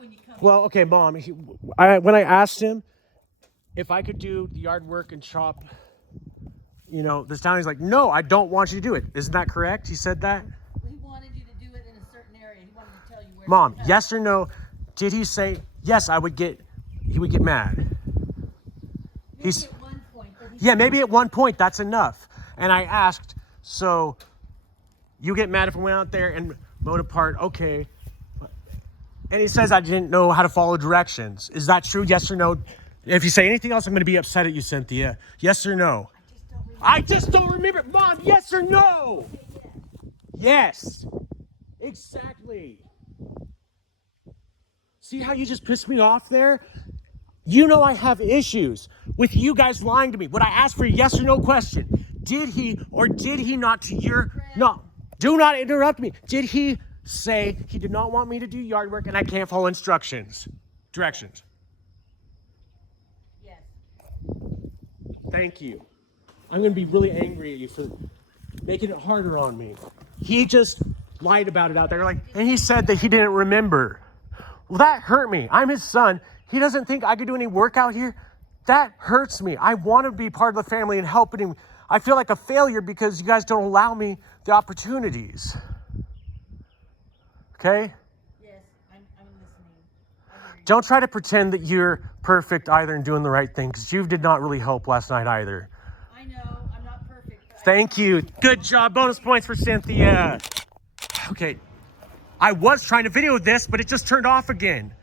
when you come. Well, okay, Mom. When I asked him if I could do the yard work and chop, this down, he's like, no, I don't want you to do it. Isn't that correct? He said that? He wanted you to do it in a certain area. He wanted to tell you where. Mom, yes or no? Did he say, yes, he would get mad? Maybe at one point. Yeah, maybe at one point, that's enough. And I asked, so you get mad if I went out there and mowed apart, okay. And he says I didn't know how to follow directions. Is that true, yes or no? If you say anything else, I'm going to be upset at you, Cynthia. Yes or no? I just don't remember. Mom, yes or no? Yes. Exactly. See how you just pissed me off there? You know I have issues with you guys lying to me. When I asked for a yes or no question, did he or did he not No, do not interrupt me. Did he say he did not want me to do yard work and I can't follow directions? Yes. Thank you. I'm going to be really angry at you for making it harder on me. He just lied about it out there, and he said that he didn't remember. Well, that hurt me. I'm his son. He doesn't think I could do any work out here. That hurts me. I want to be part of the family and helping him. I feel like a failure because you guys don't allow me the opportunities. Okay? Yes, I'm listening. Don't try to pretend that you're perfect either and doing the right thing, because you did not really help last night either. I know, I'm not perfect. Thank you. Good job. Bonus points for Cynthia. Okay. I was trying to video this, but it just turned off again.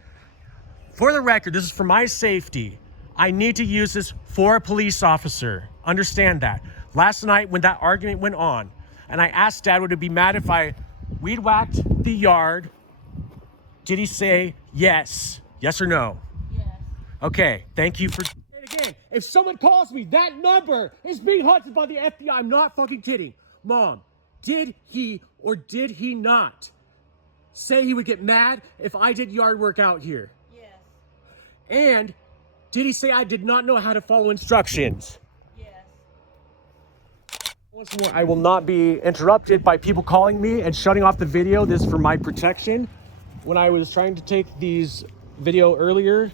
For the record, this is for my safety. I need to use this for a police officer. Understand that. Last night when that argument went on, and I asked Dad, would it be mad if I weed whacked the yard? Did he say yes? Yes or no? Yes. Okay, thank you for... And again, if someone calls me, that number is being hunted by the FBI. I'm not fucking kidding. Mom, did he or did he not say he would get mad if I did yard work out here? Yes. And did he say I did not know how to follow instructions? Yes. Once more, I will not be interrupted by people calling me and shutting off the video. This is for my protection. When I was trying to take these video earlier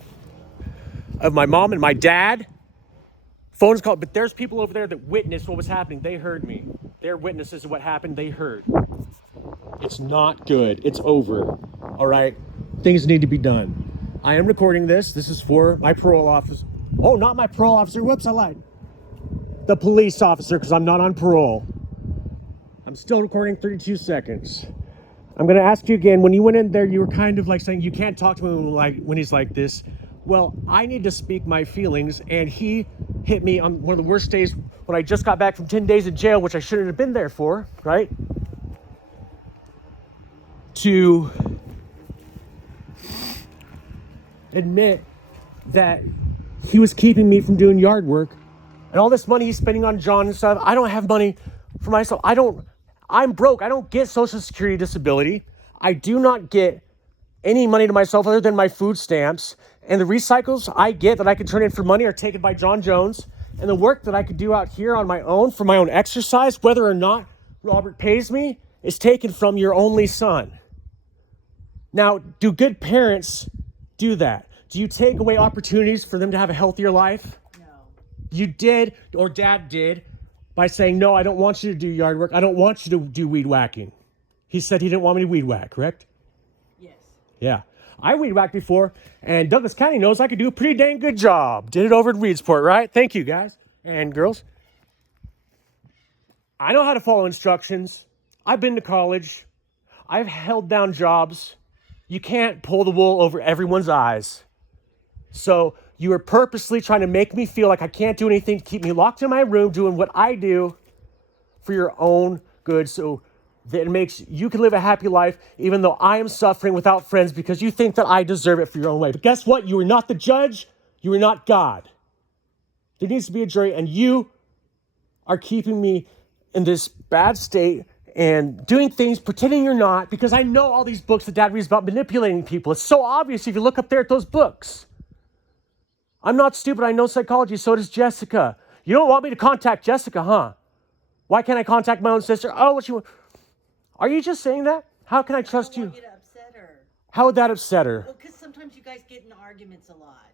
of my mom and my dad, phone's called, but there's people over there that witnessed what was happening. They heard me. They're witnesses of what happened. They heard. It's not good. It's over. All right? Things need to be done. I am recording this. This is for my parole officer. Oh, not my parole officer. Whoops, I lied. The police officer, because I'm not on parole. I'm still recording 32 seconds. I'm going to ask you again. When you went in there, you were kind of like saying you can't talk to him when he's like this. Well, I need to speak my feelings, and he hit me on one of the worst days when I just got back from 10 days in jail, which I shouldn't have been there for, right? To admit that he was keeping me from doing yard work, and all this money he's spending on John and stuff. I don't have money for myself. I'm broke. I don't get Social Security disability. I do not get any money to myself other than my food stamps. And the recycles I get that I could turn in for money are taken by John Jones. And the work that I could do out here on my own for my own exercise, whether or not Robert pays me, is taken from your only son. Now, do good parents do that? Do you take away opportunities for them to have a healthier life? No. You did, or Dad did, by saying, no, I don't want you to do yard work. I don't want you to do weed whacking. He said he didn't want me to weed whack, correct? Yes. Yeah. I weed whacked before, and Douglas County knows I could do a pretty dang good job. Did it over at Reedsport, right? Thank you, guys and girls. I know how to follow instructions. I've been to college. I've held down jobs. You can't pull the wool over everyone's eyes. So you are purposely trying to make me feel like I can't do anything to keep me locked in my room doing what I do for your own good, so that it makes you can live a happy life even though I am suffering without friends because you think that I deserve it for your own way. But guess what? You are not the judge. You are not God. There needs to be a jury, and you are keeping me in this bad state and doing things pretending you're not, because I know all these books that Dad reads about manipulating people. It's so obvious if you look up there at those books. I'm not stupid. I know psychology. So does Jessica. You don't want me to contact Jessica, huh? Why can't I contact my own sister? Oh, what you want? Are you just saying that? How can I trust you? I don't want you to upset her. How would that upset her? Well, because sometimes guys get in arguments a lot.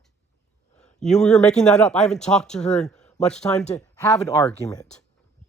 You were making that up. I haven't talked to her in much time to have an argument.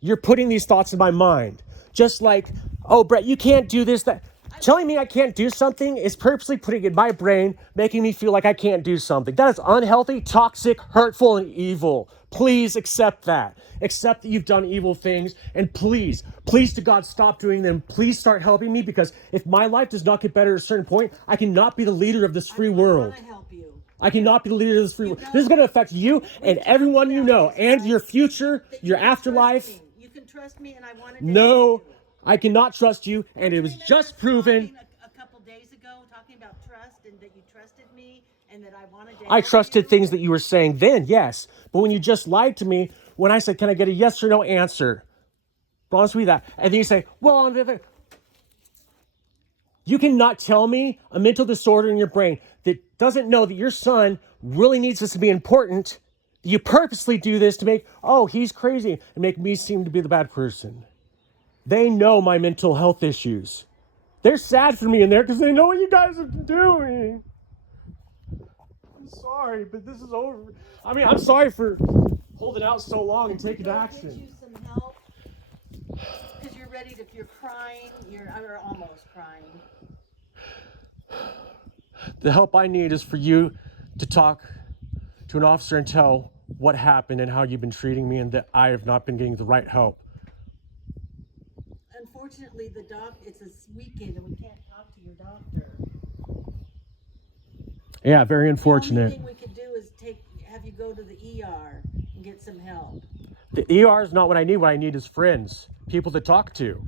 You're putting these thoughts in my mind. Just like, oh, Brett, you can't do this, that. Telling me I can't do something is purposely putting it in my brain, making me feel like I can't do something. That is unhealthy, toxic, hurtful, and evil. Please accept that. Accept that you've done evil things. And please, please to God, stop doing them. Please start helping me, because if my life does not get better at a certain point, I cannot be the leader of this free world. I want to help you. I cannot be the leader of this free world. This is going to affect you and everyone you know, and your future, your afterlife. You can trust me, and I wanted to No, help you. I cannot trust you, and it was just proven. A couple days ago, talking about trust and that you trusted me and that I wanted to I help trusted you. things that you were saying then, yes. But when you just lied to me, when I said, can I get a yes or no answer? Promise me that. And then you say, well, on the other. You cannot tell me a mental disorder in your brain that doesn't know that your son really needs this to be important. You purposely do this to make, oh, he's crazy, and make me seem to be the bad person. They know my mental health issues. They're sad for me in there because they know what you guys are doing. I'm sorry, but this is over. I mean, I'm sorry for holding out so long and taking action. Get you some help because you're ready to. You're crying. You're almost crying. The help I need is for you to talk to an officer and tell what happened and how you've been treating me, and that I have not been getting the right help. Unfortunately, it's a weekend and we can't talk to your doctor. Yeah, very unfortunate. The only thing we could do is have you go to the ER and get some help. The ER is not what I need. What I need is friends, people to talk to.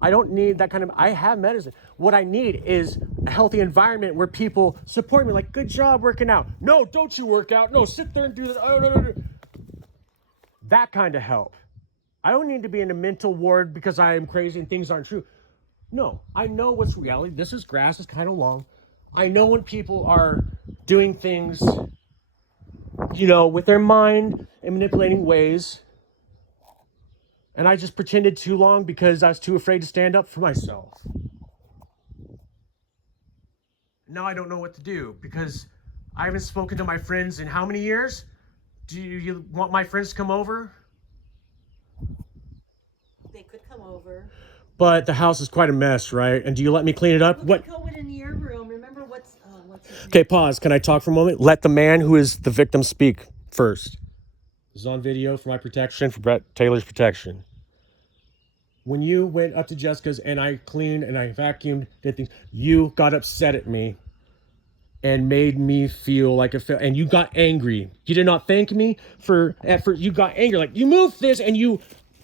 I don't need that kind of, I have medicine. What I need is a healthy environment where people support me, like, good job working out. No, don't you work out. No, sit there and do that. Oh, no. That kind of help. I don't need to be in a mental ward because I am crazy and things aren't true. No, I know what's reality. This is grass, it's kind of long. I know when people are doing things, with their mind and manipulating ways. And I just pretended too long because I was too afraid to stand up for myself. Now I don't know what to do because I haven't spoken to my friends in how many years? Do you want my friends to come over? They could come over. But the house is quite a mess, right? And do you let me clean it up? What? Go in your room. Remember what's his name? Okay, pause. Can I talk for a moment? Let the man who is the victim speak first. This is on video for my protection, for Brett Taylor's protection. When you went up to Jessica's and I cleaned and I vacuumed, did things, you got upset at me and made me feel like and you got angry. You did not thank me for effort. You got angry. Like, you moved this, and the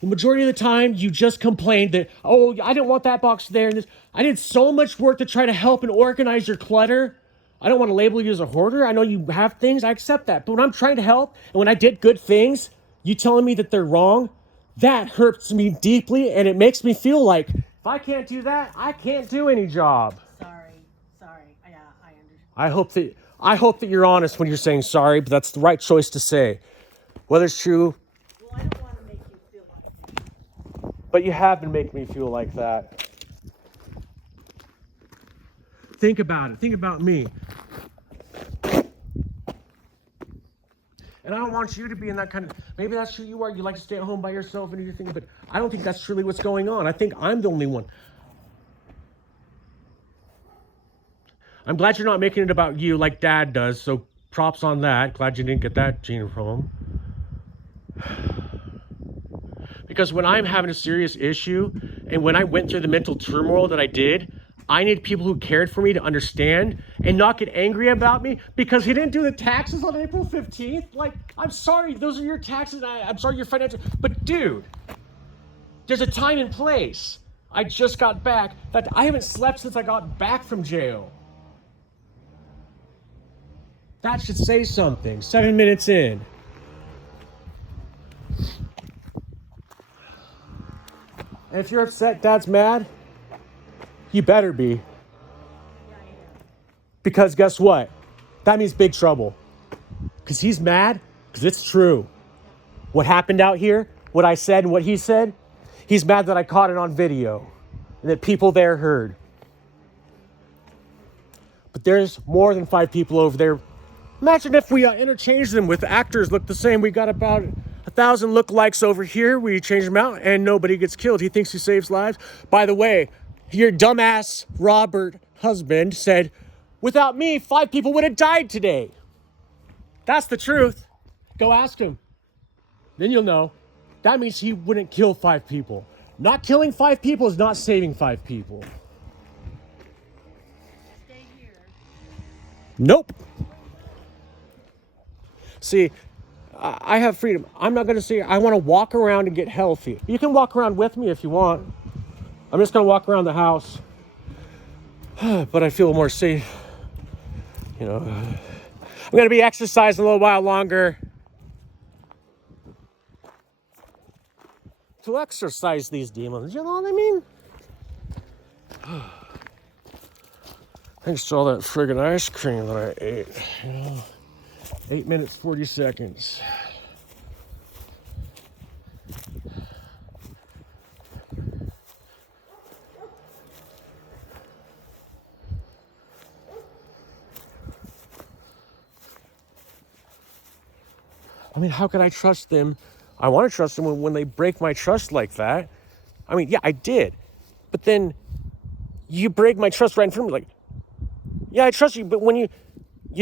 majority of the time, you just complained that, oh, I didn't want that box there. And this. I did so much work to try to help and organize your clutter. I don't want to label you as a hoarder. I know you have things. I accept that. But when I'm trying to help, and when I did good things, you telling me that they're wrong, that hurts me deeply, and it makes me feel like if I can't do that, I can't do any job. Sorry. Yeah, I understand. I hope that you're honest when you're saying sorry, but that's the right choice to say. Whether it's true. Well, I don't want to make you feel like that. But you have been making me feel like that. Think about it. Think about me. And I don't want you to be in that kind of, maybe that's who you are. You like to stay at home by yourself and do your thing, but I don't think that's truly what's going on. I think I'm the only one. I'm glad you're not making it about you like Dad does, so props on that. Glad you didn't get that gene from him. Because when I'm having a serious issue, and when I went through the mental turmoil that I did, I need people who cared for me to understand and not get angry about me because he didn't do the taxes on April 15th. Like, I'm sorry, those are your taxes. I'm sorry, your financial. But dude, there's a time and place. I just got back. In fact, I haven't slept since I got back from jail. That should say something. 7 minutes in. And if you're upset, Dad's mad, you better be. Because guess what? That means big trouble. Because he's mad, because it's true. What happened out here, what I said and what he said, he's mad that I caught it on video and that people there heard. But there's more than 5 people over there. Imagine if we interchange them with actors look the same. We got about 1,000 lookalikes over here. We change them out and nobody gets killed. He thinks he saves lives. By the way, your dumbass Robert husband said, without me, 5 people would have died today. That's the truth. Go ask him. Then you'll know. That means he wouldn't kill 5 people. Not killing 5 people is not saving 5 people. Stay here. Nope. See, I have freedom. I'm not going to say I want to walk around and get healthy. You can walk around with me if you want. I'm just going to walk around the house. But I feel more safe. You know, I'm going to be exercising a little while longer. To exercise these demons, you know what I mean? Thanks to all that friggin' ice cream that I ate, you know. 8 minutes, 40 seconds. I mean, how could I trust them? I want to trust them when they break my trust like that. I mean, yeah, I did. But then you break my trust right in front of me. Like, yeah, I trust you, but when you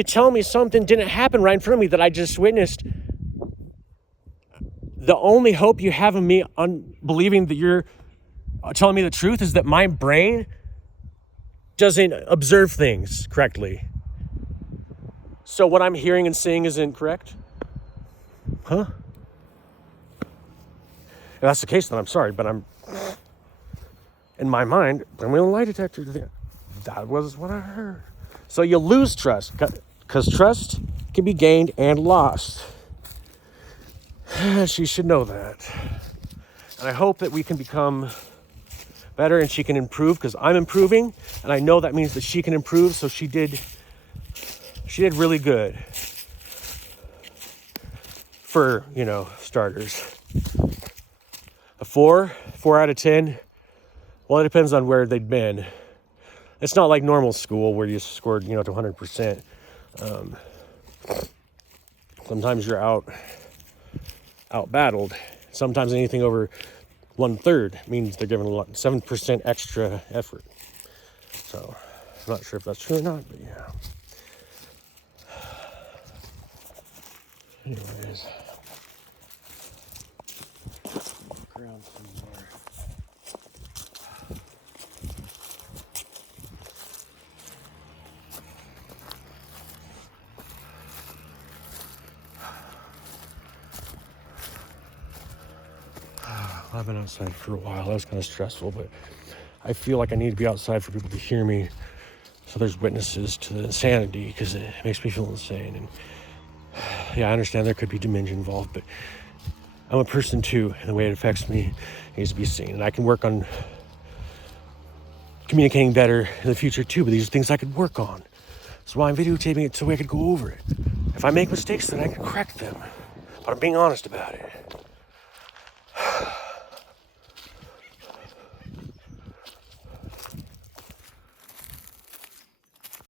tell me something didn't happen right in front of me that I just witnessed, the only hope you have of me believing that you're telling me the truth is that my brain doesn't observe things correctly. So what I'm hearing and seeing isn't correct? Huh? If that's the case, then I'm sorry, but I'm, in my mind, bring me a lie detector. That was what I heard. So you lose trust, because trust can be gained and lost. She should know that. And I hope that we can become better and she can improve, because I'm improving, and I know that means that she can improve, so she did really good. For, you know, starters. A 4 out of 10. Well, it depends on where they'd been. It's not like normal school where you scored, you know, to 100%. Sometimes you're out battled. Sometimes anything over 1/3 means they're giving 7% extra effort. So, I'm not sure if that's true or not, but yeah. Anyways. Walk around some more. I've been outside for a while. That was kind of stressful, but I feel like I need to be outside for people to hear me. So there's witnesses to the insanity, because it makes me feel insane. And yeah, I understand there could be dementia involved, but I'm a person too, and the way it affects me needs to be seen. And I can work on communicating better in the future too, but these are things I could work on. That's why I'm videotaping it, so I could go over it. If I make mistakes, then I can correct them. But I'm being honest about it.